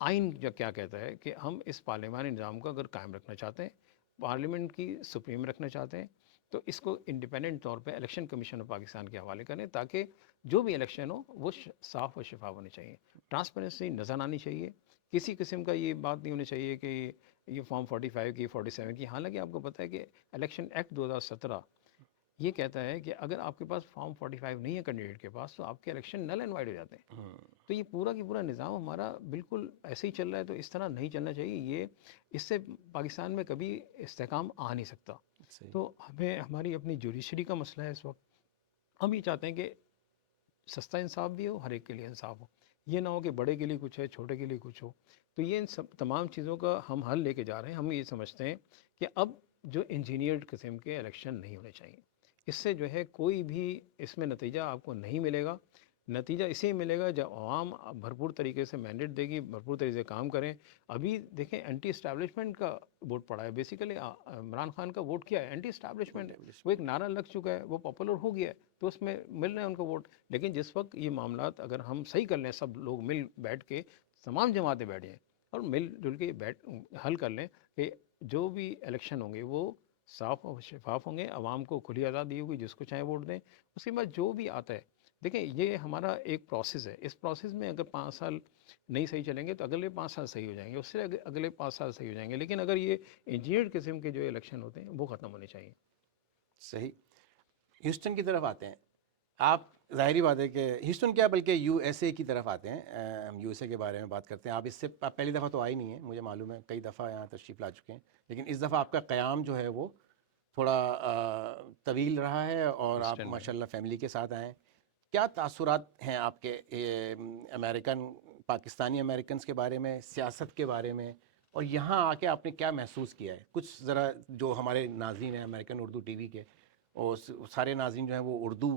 آئین کیا کہتا ہے کہ ہم اس پارلیمانی نظام کو اگر قائم رکھنا چاہتے ہیں، پارلیمنٹ کی سپریم رکھنا چاہتے ہیں، تو اس کو انڈیپینڈنٹ طور پہ الیکشن کمیشن آف پاکستان کے حوالے کریں، تاکہ جو بھی الیکشن ہو وہ صاف و شفاف ہونے چاہیے، ٹرانسپیرنسی نظر آنی چاہیے. کسی قسم کا یہ بات نہیں ہونی چاہیے کہ یہ فارم 45 کی 47 کی. حالانکہ آپ کو پتہ ہے کہ الیکشن ایکٹ 2017 یہ کہتا ہے کہ اگر آپ کے پاس فارم 45 نہیں ہے کینڈیڈیٹ کے پاس تو آپ کے الیکشن نل اینڈ وائڈ ہو جاتے ہیں. تو یہ پورا کی پورا نظام ہمارا بالکل ایسے ہی چل رہا ہے، تو اس طرح نہیں چلنا چاہیے. اس سے پاکستان میں کبھی استحکام آ نہیں سکتا. تو ہماری اپنی جوڈیشری کا مسئلہ ہے اس وقت. ہم یہ چاہتے ہیں کہ سستا انصاف بھی ہو، ہر ایک کے لیے انصاف ہو. یہ نہ ہو کہ بڑے کے لیے کچھ ہے، چھوٹے کے لیے کچھ ہو. تو یہ ان سب تمام چیزوں کا ہم حل لے کے جا رہے ہیں. ہم یہ سمجھتے ہیں کہ اب جو انجینئرڈ قسم کے الیکشن نہیں ہونے چاہیے. اس سے جو ہے کوئی بھی اس میں نتیجہ آپ کو نہیں ملے گا. نتیجہ اسی ملے گا جب عوام بھرپور طریقے سے مینڈیٹ دے گی، بھرپور طریقے سے کام کریں. ابھی دیکھیں اینٹی اسٹیبلشمنٹ کا ووٹ پڑا ہے. بیسیکلی عمران خان کا ووٹ کیا ہے؟ Anti establishment. وہ ایک نعرہ لگ چکا ہے، وہ پاپولر ہو گیا ہے، تو اس میں مل رہے ہیں ان کو ووٹ. لیکن جس وقت یہ معاملات اگر ہم صحیح کر لیں، سب لوگ مل بیٹھ کے، تمام جماعتیں بیٹھ جائیں اور مل جل کے حل کر لیں کہ جو بھی الیکشن ہوں گے وہ صاف اور شفاف ہوں گے، عوام کو کھلی آزادی ہوگی، جس کو چاہے ووٹ دیں. اس کے بعد جو بھی آتا ہے، دیکھیں یہ ہمارا ایک پروسیس ہے. اس پروسیس میں اگر 5 سال نہیں صحیح چلیں گے تو اگلے 5 سال صحیح ہو جائیں گے، اس سے اگلے 5 سال صحیح ہو جائیں گے. لیکن اگر یہ انجینئرڈ قسم کے جو الیکشن ہوتے ہیں وہ ختم ہونے چاہیے. صحیح. ہیوسٹن کی طرف آتے ہیں آپ. ظاہری بات ہے کہ ہیوسٹن کیا بلکہ یو ایس اے کی طرف آتے ہیں. ہم یو ایس اے کے بارے میں بات کرتے ہیں. آپ اس سے پہلی دفعہ تو آئی نہیں ہیں، مجھے معلوم ہے، کئی دفعہ یہاں تشریف لا چکے ہیں. لیکن اس دفعہ آپ کا قیام جو ہے وہ تھوڑا طویل رہا ہے اور آپ ہیوسٹن میں ماشاء اللہ فیملی کے ساتھ آئے ہیں. کیا تاثرات ہیں آپ کے امریکن پاکستانی امریکنز کے بارے میں، سیاست کے بارے میں، اور یہاں آ کے آپ نے کیا محسوس کیا ہے؟ کچھ ذرا جو ہمارے ناظرین ہیں امریکن اردو ٹی وی کے، اور سارے ناظرین جو ہیں وہ اردو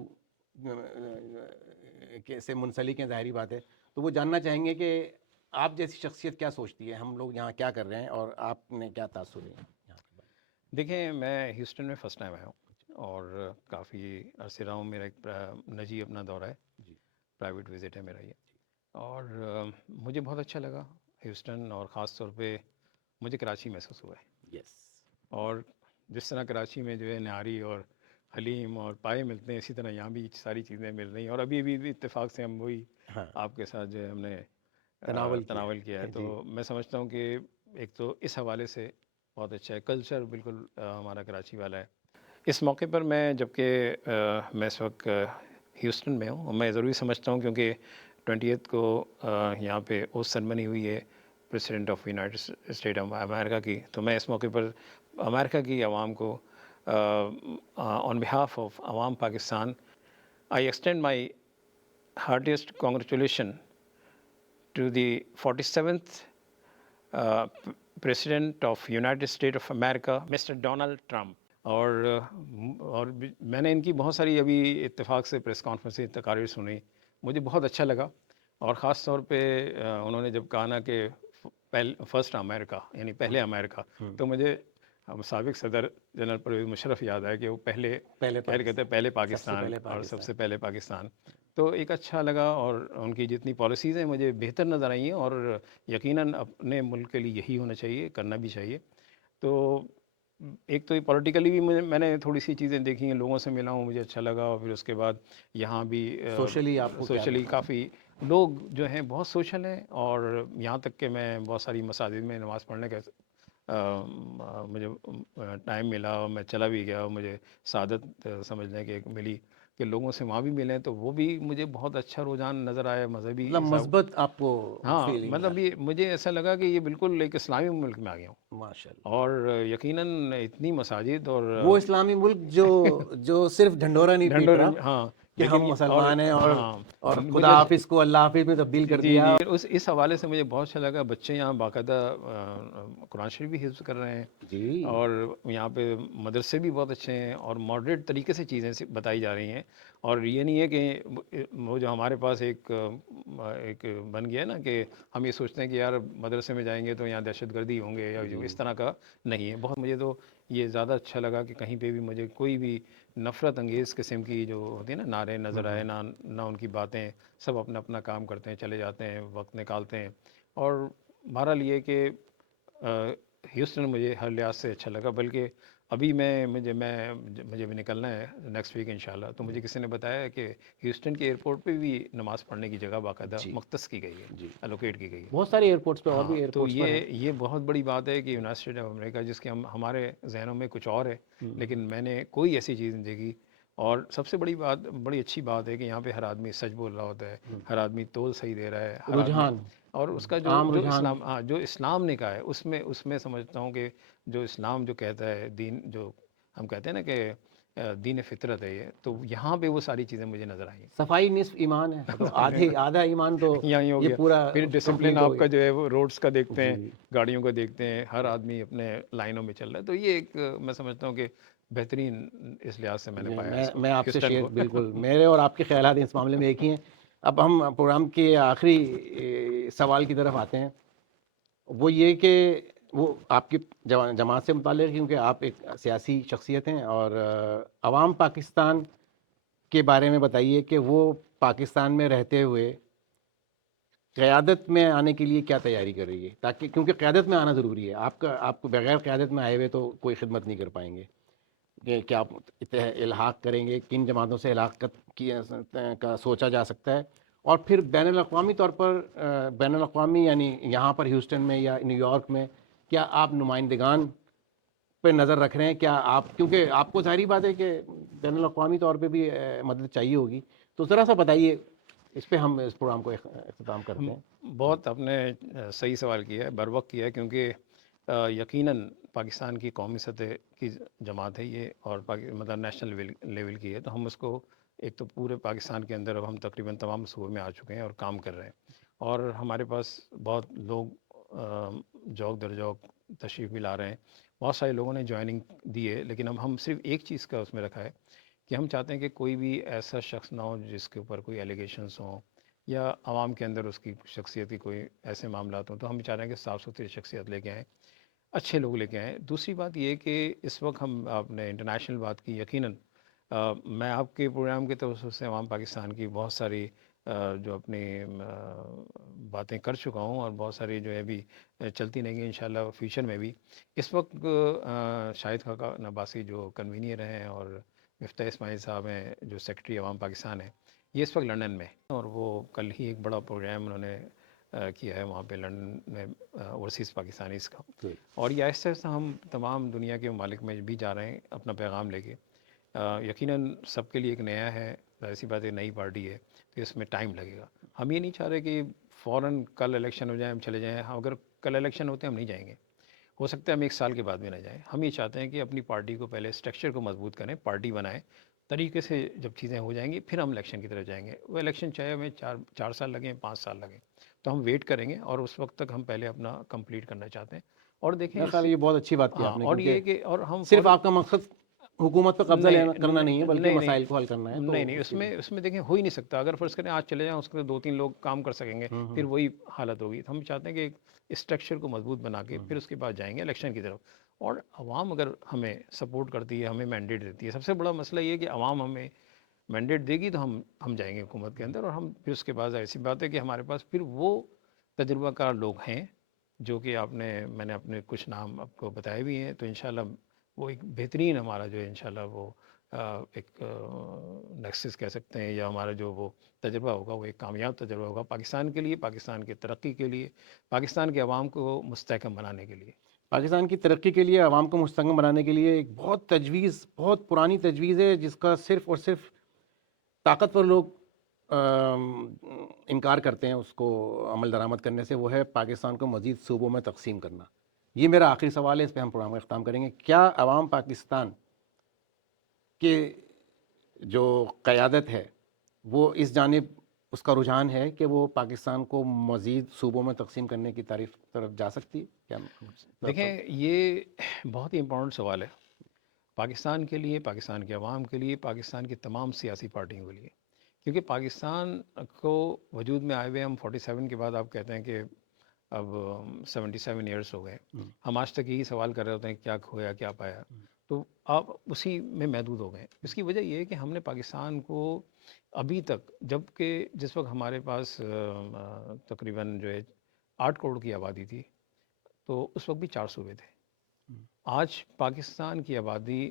سے منسلک ہیں، ظاہری بات ہے، تو وہ جاننا چاہیں گے کہ آپ جیسی شخصیت کیا سوچتی ہے، ہم لوگ یہاں کیا کر رہے ہیں، اور آپ نے کیا تاثر ہے یہاں کے دیکھیں، میں ہیوسٹن میں فرسٹ ٹائم آیا ہوں اور کافی عرصے رہا ہوں. میرا ایک نجی اپنا دورہ ہے، جی پرائیویٹ وزٹ ہے میرا یہ. اور مجھے بہت اچھا لگا ہیوسٹن، اور خاص طور پہ مجھے کراچی محسوس ہوا ہے. یس. اور جس طرح کراچی میں جو ہے نہاری اور حلیم اور پائے ملتے ہیں، اسی طرح یہاں بھی ساری چیزیں مل رہی ہیں. اور ابھی بھی اتفاق سے ہم وہی ہاں آپ کے ساتھ جو ہے ہم نے تناول کیا ہے. جی. تو میں سمجھتا ہوں کہ ایک تو اس حوالے سے بہت اچھا ہے. کلچر بالکل ہمارا کراچی والا ہے. اس موقع پر میں میں اس وقت ہیوسٹن میں ہوں، اور میں ضروری سمجھتا ہوں کیونکہ 20th کو یہاں پہ اوتھ سرمنی ہوئی ہے president of united state of America کی. تو میں اس موقع پر امریکہ کی عوام کو آن بہاف آف عوام Pakistan I extend my heartiest congratulation to the 47th President of United States of America, Mr. Donald Trump. اور میں نے ان کی بہت ساری ابھی اتفاق سے پریس کانفرنس تقاریر سنی، مجھے بہت اچھا لگا. اور خاص طور پہ انہوں نے جب کہا نا کہ فرسٹ امریکہ، یعنی پہلے امریکہ، تو مجھے سابق صدر جنرل پرویز مشرف یاد آیا کہ وہ پہلے کہتے ہیں پہلے پاکستان اور سب سے پہلے پاکستان. تو ایک اچھا لگا، اور ان کی جتنی پالیسیز ہیں مجھے بہتر نظر آئی ہیں، اور یقیناً اپنے ملک کے لیے یہی ہونا چاہیے، کرنا بھی چاہیے. تو ایک تو پولیٹیکلی بھی میں نے تھوڑی سی چیزیں دیکھی ہیں، لوگوں سے ملا ہوں، مجھے اچھا لگا. اور پھر اس کے بعد یہاں بھی سوشلی آپ کو کیا سوشلی کافی لوگ جو ہیں بہت سوشل ہیں. اور یہاں تک کہ میں بہت ساری مساجد میں نماز پڑھنے کا مجھے ٹائم ملا، اور میں چلا بھی گیا، اور مجھے سعادت سمجھنے کے ملی کہ لوگوں سے وہاں بھی ملیں، تو وہ بھی مجھے بہت اچھا رجحان نظر آیا مذہبی مطلب مثبت آپ کو ہاں فیلنگ مطلب یہ مجھے ایسا لگا کہ یہ بالکل ایک اسلامی ملک میں آ گیا ہوں. ماشاء اللہ. اور یقیناً اتنی مساجد اور وہ اسلامی ملک جو صرف ڈھنڈورا نہیں پیٹ رہا ہاں کہ لیکن ہم مسلمان ہیں ہاں اور خدا مجھے حافظ کو اللہ حافظ میں تبدیل کر جی دیا. اس حوالے سے مجھے بہت اچھا لگا. بچے یہاں باقاعدہ قرآن شریف بھی حفظ کر رہے ہیں، جی اور یہاں پہ مدرسے بھی بہت اچھے ہیں، اور ماڈریٹ طریقے سے چیزیں بتائی جا رہی ہیں. اور یہ نہیں ہے کہ وہ جو ہمارے پاس ایک بن گیا ہے نا کہ ہم یہ سوچتے ہیں کہ یار مدرسے میں جائیں گے تو یہاں دہشت گردی ہوں گے یا جو اس طرح کا نہیں ہے. بہت مجھے تو یہ زیادہ اچھا لگا کہ کہیں پہ بھی مجھے کوئی بھی نفرت انگیز قسم کی جو ہوتی ہے نا نعرے نظر آئے، نہ ان کی باتیں. سب اپنا اپنا کام کرتے ہیں، چلے جاتے ہیں، وقت نکالتے ہیں. اور بہرحال یہ کہ ہیوسٹن مجھے ہر لحاظ سے اچھا لگا. بلکہ ابھی مجھے بھی نکلنا ہے نیکسٹ ویک انشاءاللہ. تو مجھے کسی نے بتایا کہ ہیوسٹن کے ایئرپورٹ پہ بھی نماز پڑھنے کی جگہ باقاعدہ مختص کی گئی ہے، الوکیٹ کی گئی ہے. بہت سارے ایئرپورٹس پہ اور بھی ہاں تو ایئرپورٹس پر ہیں. یہ بہت بڑی بات ہے کہ یونائٹڈ اسٹیٹ آف امریکہ، جس کے ہمارے ذہنوں میں کچھ اور ہے، لیکن میں نے کوئی ایسی چیز نہیں دیکھی. اور سب سے بڑی اچھی بات ہے کہ یہاں پہ ہر آدمی سچ بول رہا ہوتا ہے، ہر آدمی تول صحیح دے رہا ہے، ہر آدمی. رجحان اور اس کا عام جو رجحان. جو اسلام نے کہا ہے اس میں سمجھتا ہوں کہ جو اسلام جو کہتا ہے، دین جو ہم کہتے ہیں نا کہ دین فطرت ہے یہ، تو یہاں پہ وہ ساری چیزیں مجھے نظر آئیں. صفائی نصف ایمان ہے، مطلب آدھا ایمان تو یہاں ہی ہو یہ گیا. پورا پھر ڈسپلن کمپلیٹ ہو آپ گیا. کا جو ہے وہ روڈز کا دیکھتے ہیں، جی گاڑیوں کو دیکھتے ہیں، ہر آدمی اپنے لائنوں میں چل رہا ہے. تو یہ ایک میں سمجھتا ہوں کہ بہترین اس لحاظ سے میں نے پایا اس میں آپ سے ہیوسٹن شیئر کو. بالکل میرے اور آپ کے خیالات اس معاملے میں ایک ہی ہیں. اب ہم پروگرام کے آخری سوال کی طرف آتے ہیں. وہ یہ کہ وہ آپ کی جماعت سے متعلق، کیونکہ آپ ایک سیاسی شخصیت ہیں، اور عوام پاکستان کے بارے میں بتائیے کہ وہ پاکستان میں رہتے ہوئے قیادت میں آنے کے لیے کیا تیاری کر رہی ہے، تاکہ کیونکہ قیادت میں آنا ضروری ہے. آپ کو بغیر قیادت میں آئے ہوئے تو کوئی خدمت نہیں کر پائیں گے. کہ کیا آپ الحاق کریں گے، کن جماعتوں سے الحاق کا سوچا جا سکتا ہے. اور پھر بین الاقوامی طور پر بین الاقوامی یعنی یہاں پر ہیوسٹن میں یا نیو یارک میں کیا آپ نمائندگان پہ نظر رکھ رہے ہیں؟ کیا آپ، کیونکہ آپ کو ظاہری بات ہے کہ بین الاقوامی طور پہ بھی مدد چاہیے ہوگی، تو ذرا سا بتائیے اس پہ، ہم اس پروگرام کو اختتام کرتے ہیں. بہت آپ نے صحیح سوال کیا ہے، بر وقت کیا ہے، کیونکہ یقیناً پاکستان کی قومی سطح کی جماعت ہے یہ، اور مطلب نیشنل لیول کی ہے. تو ہم اس کو ایک تو پورے پاکستان کے اندر اب ہم تقریباً تمام صوبوں میں آ چکے ہیں اور کام کر رہے ہیں. اور ہمارے پاس بہت لوگ جوک در جوک تشریف بھی لا رہے ہیں. بہت سارے لوگوں نے جوائننگ دی ہے، لیکن اب ہم صرف ایک چیز کا اس میں رکھا ہے کہ ہم چاہتے ہیں کہ کوئی بھی ایسا شخص نہ ہو جس کے اوپر کوئی ایلیگیشنس ہوں یا عوام کے اندر اس کی شخصیت کی کوئی ایسے معاملات ہوں. تو ہم چاہ رہے ہیں کہ صاف ستھری شخصیت لے کے آئیں، اچھے لوگ لے کے آئیں. دوسری بات یہ کہ اس وقت آپ نے انٹرنیشنل بات کی، یقیناً میں آپ کے پروگرام کے توسط سے عوام پاکستان کی بہت ساری جو اپنی باتیں کر چکا ہوں، اور بہت ساری جو ہے بھی چلتی رہیں گی انشاءاللہ فیوچر میں بھی. اس وقت شاہد خاقہ نباسی جو کنوینئر ہیں، اور مفتاح اسماعیل صاحب ہیں جو سیکرٹری عوام پاکستان ہیں، یہ اس وقت لندن میں ہیں. اور وہ کل ہی ایک بڑا پروگرام انہوں نے کیا ہے وہاں پہ لندن میں اوورسیز پاکستانیز کا. اور یہ آہستہ آہستہ ہم تمام دنیا کے ممالک میں بھی جا رہے ہیں اپنا پیغام لے کے. یقیناً سب کے لیے ایک نیا ہے، ایسی بات ہے، نئی پارٹی ہے، تو اس میں ٹائم لگے گا. ہم یہ نہیں چاہ رہے کہ فوراً کل الیکشن ہو جائے ہم چلے جائیں. اگر کل الیکشن ہوتے ہیں ہم نہیں جائیں گے، ہو سکتا ہے ہم ایک سال کے بعد بھی نہ جائیں. ہم یہ چاہتے ہیں کہ اپنی پارٹی کو پہلے اسٹرکچر کو مضبوط کریں، پارٹی بنائیں، طریقے سے جب چیزیں ہو جائیں گی پھر ہم الیکشن کی طرف جائیں گے. وہ الیکشن چاہے ہمیں 4 سال لگیں، 5 سال لگیں، تو ہم ویٹ کریں گے. اور اس وقت تک ہم پہلے اپنا کمپلیٹ کرنا چاہتے ہیں. اور دیکھیں میرا خیال ہے یہ بہت اچھی بات کی ہاں، آپ نے، اور کیونکہ یہ کہ اور ہم صرف آپ کا مقصد حکومت پہ قبضہ کرنا نہیں ہے بلکہ نہیں مسائل کو حل کرنا ہے. نہیں اس میں دیکھیں ہو ہی نہیں سکتا. اگر فرض کریں آج چلے جائیں اس کے 2-3 لوگ کام کر سکیں گے پھر وہی حالت ہوگی. ہم چاہتے ہیں کہ ایک اسٹرکچر کو مضبوط بنا کے پھر اس کے بعد جائیں گے الیکشن کی طرف. اور عوام اگر ہمیں سپورٹ کرتی ہے, ہمیں مینڈیٹ دیتی ہے, سب سے بڑا مسئلہ یہ ہے کہ عوام ہمیں مینڈیٹ دے گی تو ہم جائیں گے حکومت کے اندر. اور ہم پھر اس کے بعد ایسی بات ہے کہ ہمارے پاس پھر وہ تجربہ کار لوگ ہیں جو کہ میں نے اپنے کچھ نام آپ کو بتائے بھی ہیں. تو انشاءاللہ وہ ایک بہترین ہمارا جو ہے انشاءاللہ وہ ایک نیکسس کہہ سکتے ہیں, یا ہمارا جو وہ تجربہ ہوگا وہ ایک کامیاب تجربہ ہوگا پاکستان کے لیے, پاکستان کی ترقی کے لیے, پاکستان کے عوام کو مستحکم بنانے کے لیے. پاکستان کی ترقی کے لیے, عوام کو مستحکم بنانے کے لیے ایک بہت پرانی تجویز ہے جس کا صرف اور صرف طاقتور لوگ انکار کرتے ہیں اس کو عمل درآمد کرنے سے, وہ ہے پاکستان کو مزید صوبوں میں تقسیم کرنا. یہ میرا آخری سوال ہے, اس پہ ہم پروگرام کا اختتام کریں گے. کیا عوام پاکستان کے جو قیادت ہے وہ اس جانب اس کا رجحان ہے کہ وہ پاکستان کو مزید صوبوں میں تقسیم کرنے کی طرف جا سکتی ہے؟ کیا دیکھیں یہ بہت ہی امپورٹنٹ سوال ہے پاکستان کے لیے, پاکستان کے عوام کے لیے, پاکستان کی تمام سیاسی پارٹیوں کے لیے. کیونکہ پاکستان کو وجود میں آئے ہوئے ہم 47 کے بعد آپ کہتے ہیں کہ اب 77 ایئرس ہو گئے. ہم آج تک یہی سوال کر رہے ہوتے ہیں کیا کھویا کیا پایا, تو آپ اسی میں محدود ہو گئے. اس کی وجہ یہ ہے کہ ہم نے پاکستان کو ابھی تک, جب کہ جس وقت ہمارے پاس تقریباً جو ہے 8 کروڑ کی آبادی تھی تو اس وقت بھی 4 صوبے تھے. آج پاکستان کی آبادی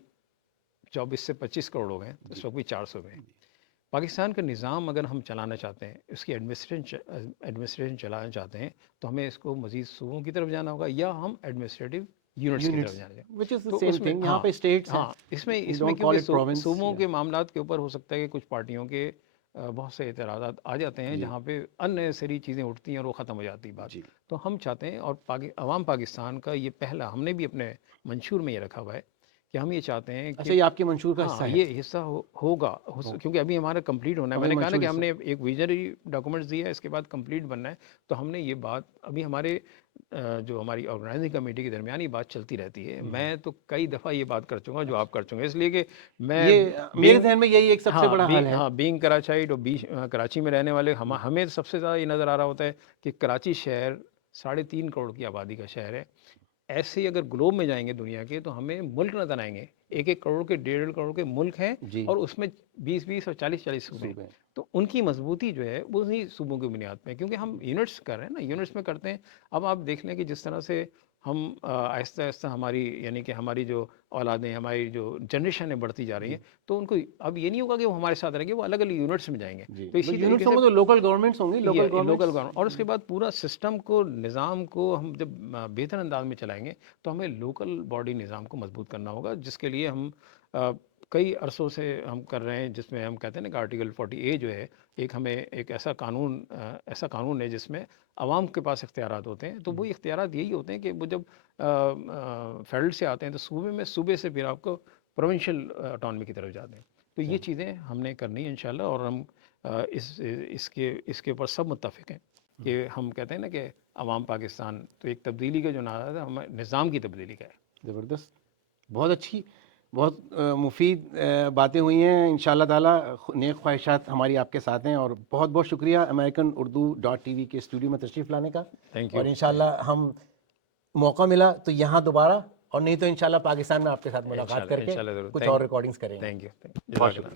24 سے 25 کروڑ ہو گئے, اس وقت بھی 4 صوبے ہیں. پاکستان کا نظام اگر ہم چلانا چاہتے ہیں, اس کی ایڈمنسٹریشن چلانا چاہتے ہیں, تو ہمیں اس کو مزید صوبوں کی طرف جانا ہوگا یا ہم ایڈمنسٹریٹو یونٹس کی طرف جانا چاہیے. تو اس میں یہاں پہ اسٹیٹس ہیں, اس میں کیونکہ صوبوں کے معاملات کے اوپر ہو سکتا ہے کہ کچھ پارٹیوں کے بہت سے اعتراضات آ جاتے ہیں جہاں پہ ان نیسری چیزیں اٹھتی ہیں اور وہ ختم ہو جاتی بات. تو ہم چاہتے ہیں, اور عوام پاکستان کا یہ پہلا, ہم نے بھی اپنے منشور میں یہ رکھا ہوا ہے کہ ہم یہ چاہتے ہیں کہ یہ آپ کے منشور کا حصہ ہے. یہ حصہ ہوگا کیونکہ ابھی ہمارا کمپلیٹ ہونا ہے. میں نے کہا نا کہ ہم نے ایک ویژنری ڈاکومنٹس دیا ہے, اس کے بعد کمپلیٹ بننا ہے. تو ہم نے یہ بات ابھی ہمارے جو ہماری آرگنائزنگ کمیٹی کے درمیان یہ بات چلتی رہتی ہے. میں تو کئی دفعہ یہ بات کر چکا ہوں جو آپ کر چکے ہیں, اس لیے کہ میں میرے ذہن میں یہی ایک سب سے بڑا حل ہے. بینگ کراچائیڈ اور کراچی میں رہنے والے ہمیں سب سے زیادہ یہ نظر آ رہا ہوتا ہے کہ کراچی شہر 3.5 کروڑ کی آبادی کا شہر ہے. ایسے ہی اگر گلوب میں جائیں گے دنیا کے تو ہمیں ملک نظر آئیں گے, 1-1 کروڑ کے 1.5 کروڑ کے ملک ہیں, اور اس میں 20-20 اور 40-40 صوبے ہیں. تو ان کی مضبوطی جو ہے وہ انہی صوبوں کی بنیاد پہ, کیونکہ ہم یونٹس کر رہے ہیں نا, یونٹس میں کرتے ہیں. اب آپ دیکھ لیں کہ جس طرح سے ہم آہستہ آہستہ ہماری یعنی کہ ہماری جو اولادیں, ہماری جو جنریشن ہے بڑھتی جا رہی ہیں, تو ان کو اب یہ نہیں ہوگا کہ وہ ہمارے ساتھ رہیں گے, وہ الگ الگ یونٹس میں جائیں گے. تو اسی یونٹس ہوں گے تو لوکل گورنمنٹس ہوں گی, لوکل گورنمنٹ, اور اس کے بعد پورا سسٹم کو, نظام کو ہم جب بہتر انداز میں چلائیں گے تو ہمیں لوکل باڈی نظام کو مضبوط کرنا ہوگا, جس کے لیے ہم کئی عرصوں سے ہم کر رہے ہیں, جس میں ہم کہتے ہیں نا کہ آرٹیکل 40A جو ہے ہمیں ایک ایسا قانون ہے جس میں عوام کے پاس اختیارات ہوتے ہیں. تو وہ اختیارات یہی ہوتے ہیں کہ وہ جب فیڈرل سے آتے ہیں تو صوبے سے پھر آپ کو پروونشل اٹانومی کی طرف جاتے ہیں. تو یہ چیزیں ہم نے کرنی ہے انشاءاللہ, اور ہم اس کے اوپر سب متفق ہیں کہ ہم کہتے ہیں نا کہ عوام پاکستان تو ایک تبدیلی کا جو نعرہ ہے ہمیں نظام کی تبدیلی کا ہے. زبردست, بہت اچھی, بہت مفید باتیں ہوئی ہیں. انشاءاللہ تعالیٰ نیک خواہشات ہماری آپ کے ساتھ ہیں, اور بہت بہت شکریہ American-Urdu.tv کے اسٹوڈیو میں تشریف لانے کا. اور انشاءاللہ ہم موقع ملا تو یہاں دوبارہ, اور نہیں تو انشاءاللہ پاکستان میں آپ کے ساتھ ملاقات کر کے کچھ اور ریکارڈنگز کریں گے. Thank you. بہت شکریہ.